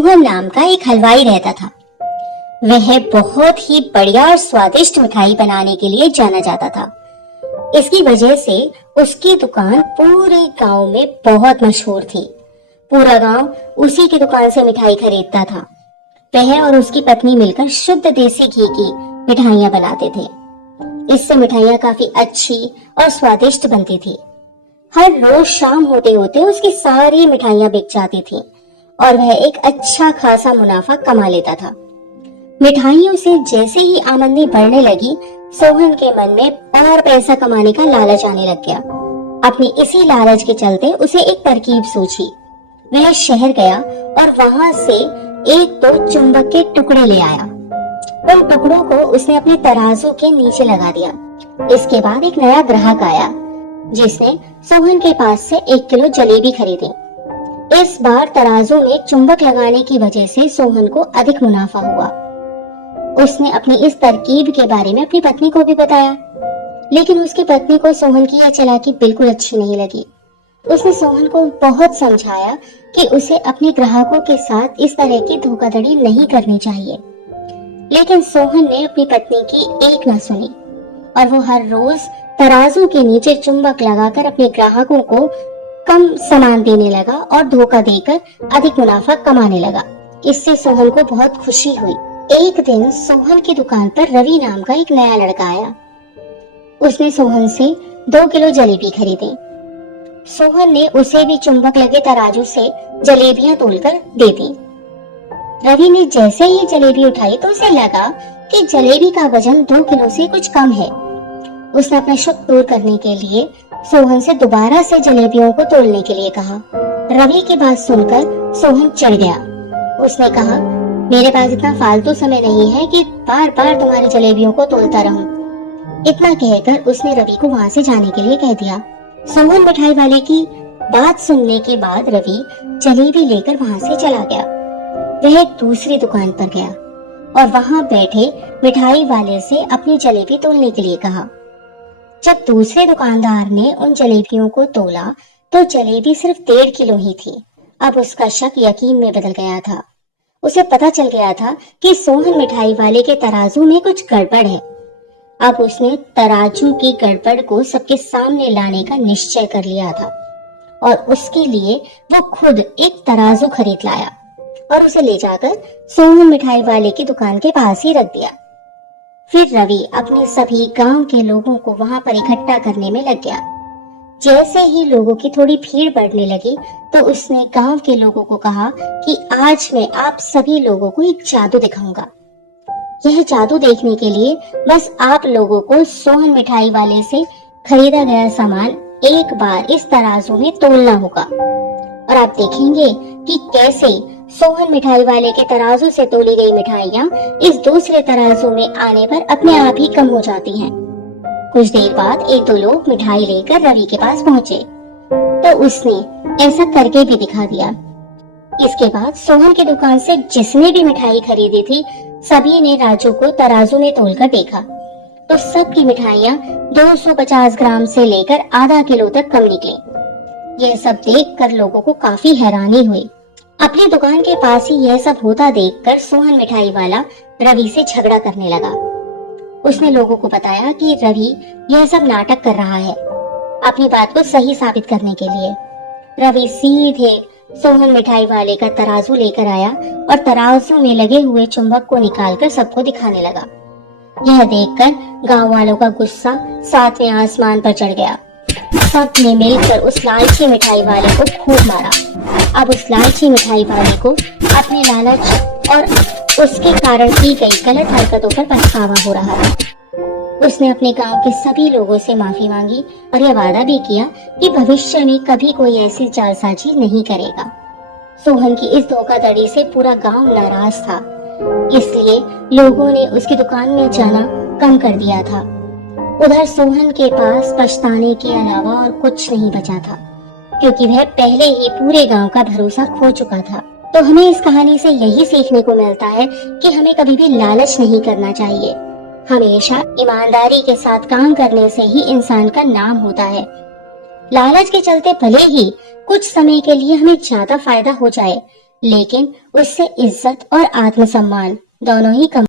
सोहन नाम का एक हलवाई रहता था। वह बहुत ही बढ़िया और स्वादिष्ट मिठाई बनाने के लिए जाना जाता था। इसकी वजह से उसकी दुकान पूरे गांव में बहुत मशहूर थी। पूरा गांव उसी की दुकान से मिठाई खरीदता था। वह और उसकी पत्नी मिलकर शुद्ध देसी घी की मिठाइयां बनाते थे। इससे मिठाइयां काफी अच्छी और स्वादिष्ट बनती थी। हर रोज शाम होते होते उसकी सारी मिठाइयां बिक जाती थीं और वह एक अच्छा खासा मुनाफा कमा लेता था। मिठाइयों से जैसे ही आमदनी बढ़ने लगी, सोहन के मन में और पैसा कमाने का लालच आने लग गया। अपनी इसी लालच के चलते उसे एक तरकीब सूझी। वह शहर गया और वहां से एक दो चुंबक के टुकड़े ले आया। उन टुकड़ों को उसने अपने तराजू के नीचे लगा दिया। इसके बाद एक नया ग्राहक आया जिसने सोहन के पास से 1 किलो जलेबी खरीदी। इस बार तराजू में चुंबक लगाने की वजह से सोहन को अधिक मुनाफा हुआ। उसने अपनी इस तरकीब के बारे में अपनी पत्नी को भी बताया, लेकिन उसकी पत्नी को सोहन की यह चालाकी बिल्कुल अच्छी नहीं लगी। उसने सोहन को बहुत समझाया कि उसे अपने ग्राहकों के साथ इस तरह की धोखाधड़ी नहीं करनी चाहिए, लेकिन सोहन ने अपनी पत्नी की एक न सुनी और वो हर रोज तराजू के नीचे चुंबक लगाकर अपने ग्राहकों को कम सामान देने लगा और धोखा देकर अधिक मुनाफा कमाने लगा। इससे सोहन को बहुत खुशी हुई। एक दिन सोहन की दुकान पर रवि नाम का एक नया लड़का आया। उसने सोहन से 2 किलो जलेबी खरीदी। सोहन ने उसे भी चुंबक लगे तराजू से जलेबियां तोलकर दे दी। रवि ने जैसे ही जलेबी उठाई तो उसे लगा कि जलेबी का वजन 2 किलो से कुछ कम है। उसने अपना शक दूर करने के लिए सोहन से दोबारा से जलेबियों को तोलने के लिए कहा। रवि की बात सुनकर सोहन चिढ़ गया। उसने कहा, मेरे पास इतना फालतू समय नहीं है कि बार बार तुम्हारी जलेबियों को तोलता रहूं। इतना कहकर उसने रवि को वहां से जाने के लिए कह दिया। सोहन मिठाई वाले की बात सुनने के बाद रवि जलेबी लेकर वहां से चला गया। वह एक दूसरी दुकान पर गया और वहां बैठे मिठाई वाले से अपनी जलेबी तोलने के लिए कहा। जब दूसरे दुकानदार ने उन जलेबियों को तोला तो जलेबी सिर्फ 1.5 किलो ही थी। अब उसका शक यकीन में बदल गया था। उसे पता चल गया था कि सोहन मिठाई वाले के तराजू में कुछ गड़बड़ है। अब उसने तराजू की गड़बड़ को सबके सामने लाने का निश्चय कर लिया था और उसके लिए वो खुद एक तराजू खरीद लाया और उसे ले जाकर सोहन मिठाई वाले की दुकान के पास ही रख दिया। फिर रवि अपने सभी गांव के लोगों को वहां पर इकट्ठा करने में लग गया। जैसे ही लोगों की थोड़ी भीड़ बढ़ने लगी तो उसने गांव के लोगों को कहा कि आज मैं आप सभी लोगों को एक जादू दिखाऊंगा। यह जादू देखने के लिए बस आप लोगों को सोहन मिठाई वाले से खरीदा गया सामान एक बार इस तराजू में तोलना होगा और आप देखेंगे कि कैसे सोहन मिठाई वाले के तराजू से तोली गई मिठाइयाँ इस दूसरे तराजू में आने पर अपने आप ही कम हो जाती हैं। कुछ देर बाद 1-2 लोग मिठाई लेकर रवि के पास पहुँचे तो उसने ऐसा करके भी दिखा दिया। इसके बाद सोहन की दुकान से जिसने भी मिठाई खरीदी थी सभी ने राजू को तराजू में तोलकर देखा तो सबकी मिठाइयाँ 250 ग्राम से लेकर आधा किलो तक कम निकली। यह सब देखकर लोगों को काफी हैरानी हुई। अपनी दुकान के पास ही यह सब होता देखकर सोहन मिठाई वाला रवि से झगड़ा करने लगा। उसने लोगों को बताया कि रवि यह सब नाटक कर रहा है अपनी बात को सही साबित करने के लिए। रवि सीधे सोहन मिठाई वाले का तराजू लेकर आया और तराजू में लगे हुए चुंबक को निकालकर सबको दिखाने लगा। यह देखकर गांव वालों का गुस्सा 7वें आसमान पर चढ़ गया। सब ने मिलकर उस लालची मिठाई वाले को खूब मारा। अब उस लालची मिठाई वाले को अपने लालच और उसके कारण की गई गलत हरकतों पर पछतावा हो रहा था। उसने अपने गांव के सभी लोगों से माफी मांगी और यह वादा भी किया कि भविष्य में कभी कोई ऐसी जालसाजी नहीं करेगा। सोहन की इस धोखाधड़ी से पूरा गांव नाराज था, इसलिए लोगों ने उसकी दुकान में जाना कम कर दिया था। उधर सोहन के पास पछताने के अलावा और कुछ नहीं बचा था, क्योंकि वह पहले ही पूरे गांव का भरोसा खो चुका था। तो हमें इस कहानी से यही सीखने को मिलता है कि हमें कभी भी लालच नहीं करना चाहिए। हमेशा ईमानदारी के साथ काम करने से ही इंसान का नाम होता है। लालच के चलते भले ही कुछ समय के लिए हमें ज्यादा फायदा हो जाए, लेकिन उससे इज्जत और आत्मसम्मान दोनों ही कम